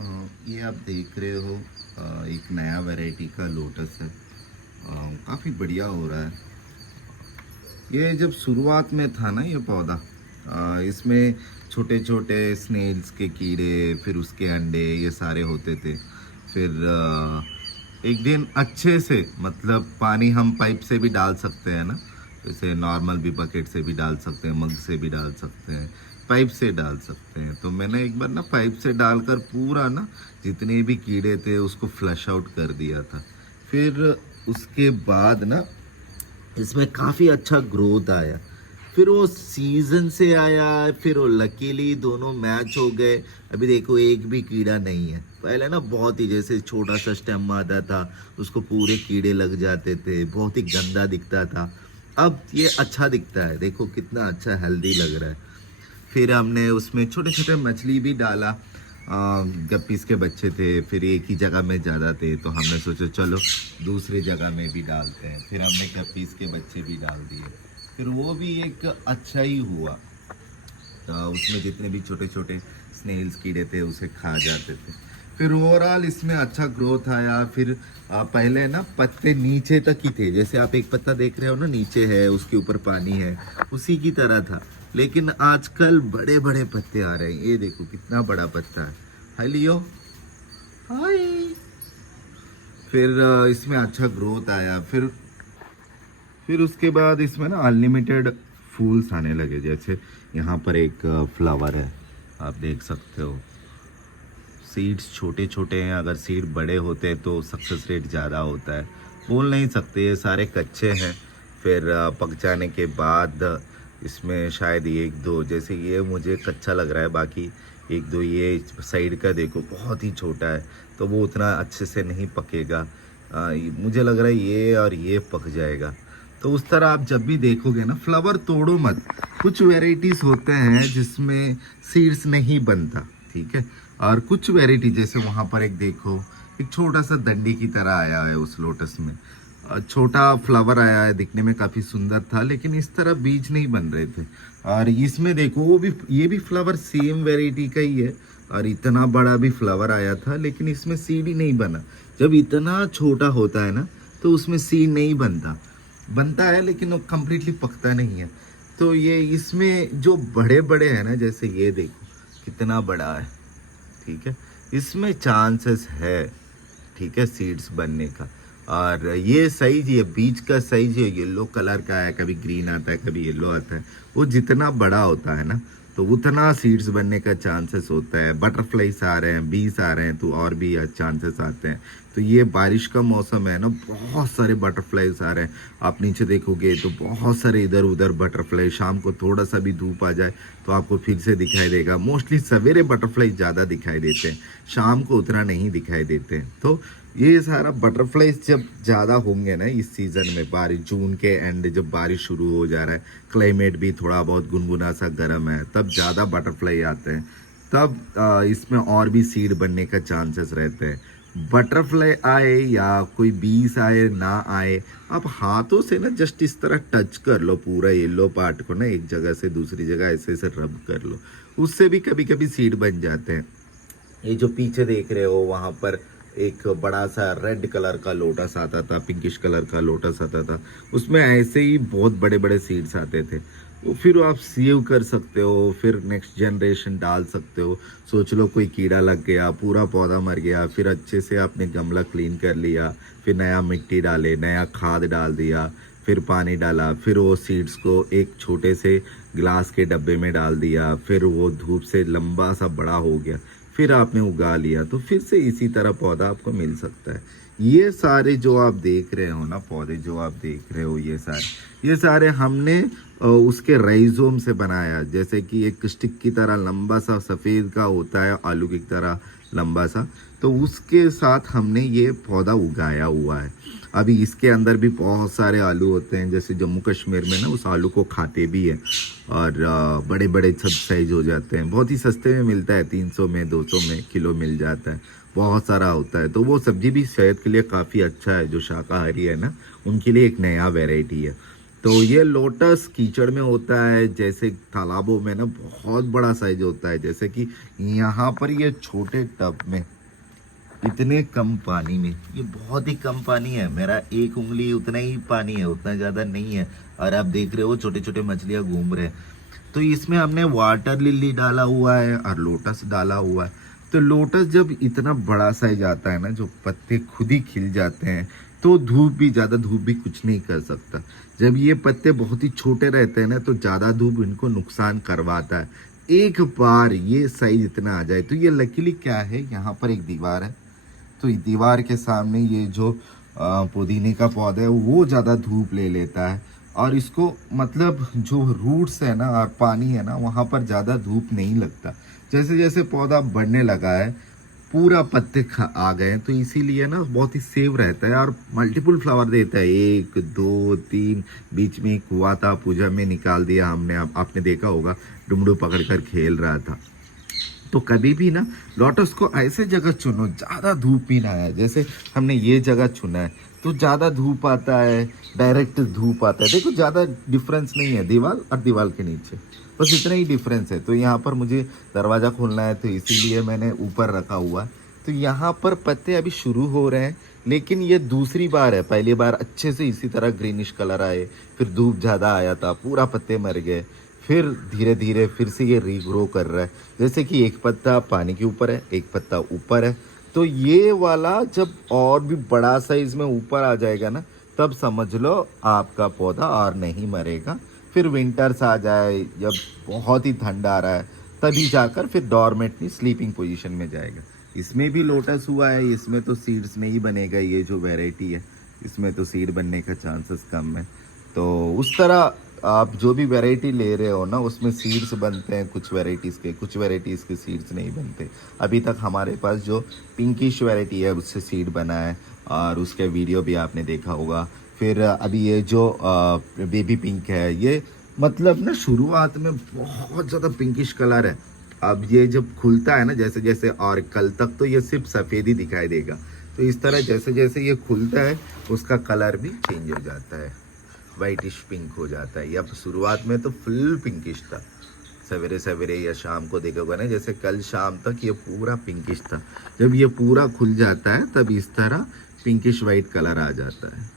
ये आप देख रहे हो एक नया वैरायटी का लोटस है। काफ़ी बढ़िया हो रहा है। ये जब शुरुआत में था ना ये पौधा, इसमें छोटे छोटे स्नेल्स के कीड़े, फिर उसके अंडे, ये सारे होते थे। फिर एक दिन अच्छे से, मतलब पानी हम पाइप से भी डाल सकते हैं ना, जैसे नॉर्मल भी बकेट से भी डाल सकते हैं, मग से भी डाल सकते हैं, पाइप से डाल सकते हैं। तो मैंने एक बार ना पाइप से डालकर पूरा ना जितने भी कीड़े थे उसको फ्लश आउट कर दिया था। फिर उसके बाद ना इसमें काफ़ी अच्छा ग्रोथ आया। फिर वो सीजन से आया, फिर वो लकीली दोनों मैच हो गए। अभी देखो एक भी कीड़ा नहीं है। पहले ना बहुत ही, जैसे छोटा सा स्टेम आता था उसको पूरे कीड़े लग जाते थे, बहुत ही गंदा दिखता था। अब ये अच्छा दिखता है, देखो कितना अच्छा हेल्दी लग रहा है। फिर हमने उसमें छोटे छोटे मछली भी डाला। गप्पीस के बच्चे थे, फिर एक ही जगह में ज़्यादा थे तो हमने सोचा चलो दूसरी जगह में भी डालते हैं। फिर हमने गप्पीस के बच्चे भी डाल दिए। फिर वो भी एक अच्छा ही हुआ। तो उसमें जितने भी छोटे छोटे स्नेल्स कीड़े थे उसे खा जाते थे। फिर ओवरऑल इसमें अच्छा ग्रोथ आया। फिर पहले ना पत्ते नीचे तक ही थे, जैसे आप एक पत्ता देख रहे हो ना, नीचे है उसके ऊपर पानी है, उसी की तरह था। लेकिन आजकल बड़े बड़े पत्ते आ रहे हैं। ये देखो कितना बड़ा पत्ता है। हाय लियो, हाय। फिर इसमें अच्छा ग्रोथ आया। फिर उसके बाद इसमें ना अनलिमिटेड फूल्स आने लगे। जैसे यहाँ पर एक फ्लावर है, आप देख सकते हो। सीड्स छोटे छोटे हैं, अगर सीड बड़े होते तो सक्सेस रेट ज़्यादा होता है। बोल नहीं सकते, ये सारे कच्चे हैं। फिर पक जाने के बाद इसमें शायद एक दो, जैसे ये मुझे कच्चा लग रहा है, बाकी एक दो ये साइड का देखो बहुत ही छोटा है, तो वो उतना अच्छे से नहीं पकेगा। मुझे लग रहा है ये और ये पक जाएगा। तो उस तरह आप जब भी देखोगे ना, फ्लावर तोड़ो मत। कुछ वेराइटीज़ होते हैं जिसमें सीड्स नहीं बनता, ठीक है। और कुछ वैरायटी, जैसे वहाँ पर एक देखो, एक छोटा सा डंडी की तरह आया है उस लोटस में। छोटा फ्लावर आया है, दिखने में काफ़ी सुंदर था, लेकिन इस तरह बीज नहीं बन रहे थे। और इसमें देखो वो भी, ये भी फ्लावर सेम वैरायटी का ही है, और इतना बड़ा भी फ्लावर आया था, लेकिन इसमें सीड ही नहीं बना। जब इतना छोटा होता है ना तो उसमें सीड नहीं बनता, बनता है लेकिन वो कम्प्लीटली पकता नहीं है। तो ये इसमें जो बड़े बड़े हैं ना, जैसे ये देखो कितना बड़ा है, ठीक है, इसमें चांसेस है, ठीक है, सीड्स बनने का। और ये साइज, ये बीज का साइज ये येलो कलर का है, कभी ग्रीन आता है कभी येलो आता है। वो जितना बड़ा होता है ना तो उतना सीड्स बनने का चांसेस होता है। बटरफ्लाईस आ रहे हैं, बीस आ रहे हैं, तो और भी चांसेस आते हैं। तो ये बारिश का मौसम है ना, बहुत सारे बटरफ्लाईस आ रहे हैं। आप नीचे देखोगे तो बहुत सारे इधर उधर बटरफ्लाई। शाम को थोड़ा सा भी धूप आ जाए तो आपको फिर से दिखाई देगा। मोस्टली सवेरे बटरफ्लाई ज़्यादा दिखाई देते हैं, शाम को उतना नहीं दिखाई देते हैं। तो ये सारा बटरफ्लाईज जब ज़्यादा होंगे ना इस सीज़न में, बारिश जून के एंड, जब बारिश शुरू हो जा रहा है, क्लाइमेट भी थोड़ा बहुत गुनगुना सा गर्म है, तब ज़्यादा बटरफ्लाई आते हैं। तब इसमें और भी सीड बनने का चांसेस रहते हैं। बटरफ्लाई आए या कोई बीस आए ना आए, आप हाथों से ना जस्ट इस तरह टच कर लो पूरा येलो पार्ट को ना, एक जगह से दूसरी जगह ऐसे ऐसे रब कर लो, उससे भी कभी कभी सीड बन जाते हैं। ये जो पीछे देख रहे हो वहाँ पर एक बड़ा सा रेड कलर का लोटस आता था, पिंकिश कलर का लोटस आता था, उसमें ऐसे ही बहुत बड़े बड़े सीड्स आते थे। वो फिर आप सेव कर सकते हो, फिर नेक्स्ट जनरेशन डाल सकते हो। सोच लो कोई कीड़ा लग गया, पूरा पौधा मर गया, फिर अच्छे से आपने गमला क्लीन कर लिया, फिर नया मिट्टी डाले, नया खाद डाल दिया, फिर पानी डाला, फिर वो सीड्स को एक छोटे से ग्लास के डब्बे में डाल दिया, फिर वो धूप से लंबा सा बड़ा हो गया, फिर आपने उगा लिया, तो फिर से इसी तरह पौधा आपको मिल सकता है। ये सारे जो आप देख रहे हो ना, पौधे जो आप देख रहे हो, ये सारे हमने उसके राइजोम से बनाया। जैसे कि एक स्टिक की तरह लंबा सा सफ़ेद का होता है, आलू की तरह लंबा सा, तो उसके साथ हमने ये पौधा उगाया हुआ है। अभी इसके अंदर भी बहुत सारे आलू होते हैं, जैसे जम्मू कश्मीर में ना उस आलू को खाते भी हैं, और बड़े बड़े सब साइज हो जाते हैं। बहुत ही सस्ते में मिलता है, 300 में 200 में किलो मिल जाता है, बहुत सारा होता है। तो वो सब्जी भी सेहत के लिए काफ़ी अच्छा है। जो शाकाहारी है ना, उनके लिए एक नया वैरायटी है। तो ये लोटस कीचड़ में होता है, जैसे तालाबों में ना बहुत बड़ा साइज होता है, जैसे कि यहाँ पर ये छोटे टब में इतने कम पानी में, ये बहुत ही कम पानी है, मेरा एक उंगली उतना ही पानी है, उतना ज़्यादा नहीं है। और आप देख रहे हो छोटे छोटे मछलियाँ घूम रहे हैं। तो इसमें हमने वाटर लिली डाला हुआ है और लोटस डाला हुआ है। तो लोटस जब इतना बड़ा साइज आता है ना, जो पत्ते खुद ही खिल जाते हैं, तो धूप भी, ज़्यादा धूप भी कुछ नहीं कर सकता। जब ये पत्ते बहुत ही छोटे रहते हैं ना, तो ज़्यादा धूप इनको नुकसान करवाता है। एक बार ये साइज इतना आ जाए तो ये लकीली क्या है, यहाँ पर एक दीवार है, तो दीवार के सामने ये जो पुदीने का पौधा है वो ज़्यादा धूप ले लेता है, और इसको मतलब जो रूट्स है ना और पानी है ना, वहाँ पर ज़्यादा धूप नहीं लगता। जैसे जैसे पौधा बढ़ने लगा है, पूरा पत्ते आ गए हैं, तो इसीलिए ना बहुत ही सेव रहता है और मल्टीपल फ्लावर देता है। 1 2 3, बीच में एक हुआ था, पूजा में निकाल दिया हमने, आपने देखा होगा, डुमडू पकड़ कर खेल रहा था। तो कभी भी ना लोटस को ऐसे जगह चुनो ज़्यादा धूप भी ना है, जैसे हमने ये जगह चुना है तो ज़्यादा धूप आता है, डायरेक्ट धूप आता है। देखो ज़्यादा डिफरेंस नहीं है दीवार और दीवार के नीचे, बस इतना ही डिफरेंस है। तो यहाँ पर मुझे दरवाज़ा खोलना है, तो इसीलिए मैंने ऊपर रखा हुआ है। तो यहाँ पर पत्ते अभी शुरू हो रहे हैं, लेकिन ये दूसरी बार है। पहली बार अच्छे से इसी तरह ग्रीनिश कलर आए, फिर धूप ज़्यादा आया था, पूरा पत्ते मर गए, फिर धीरे धीरे फिर से ये रीग्रो कर रहा है। जैसे कि एक पत्ता पानी के ऊपर है, एक पत्ता ऊपर है। तो ये वाला जब और भी बड़ा साइज में ऊपर आ जाएगा ना, तब समझ लो आपका पौधा और नहीं मरेगा। फिर विंटर्स आ जाए, जब बहुत ही ठंड आ रहा है, तभी जाकर फिर डॉर्मेंट स्लीपिंग पोजीशन में जाएगा। इसमें भी लोटस हुआ है, इसमें तो सीड्स नहीं बनेगा। ये जो वैरायटी है इसमें तो सीड बनने का चांसेस कम है। तो उस तरह आप जो भी वैरायटी ले रहे हो ना, उसमें सीड्स बनते हैं कुछ वैरायटीज़ के, कुछ वैरायटीज़ के सीड्स नहीं बनते। अभी तक हमारे पास जो पिंकिश वैरायटी है उससे सीड बना है, और उसके वीडियो भी आपने देखा होगा। फिर अभी ये जो बेबी पिंक है, ये मतलब ना शुरुआत में बहुत ज़्यादा पिंकिश कलर है। अब ये जब खुलता है ना, जैसे जैसे, और कल तक तो ये सिर्फ सफ़ेद ही दिखाई देगा। तो इस तरह जैसे जैसे ये खुलता है, उसका कलर भी चेंज हो जाता है, वाइटिश पिंक हो जाता है। या शुरुआत में तो फुल पिंकिश था, सवेरे सवेरे या शाम को देखोगे ना, जैसे कल शाम तक ये पूरा पिंकिश था। जब ये पूरा खुल जाता है, तब इस तरह पिंकिश वाइट कलर आ जाता है।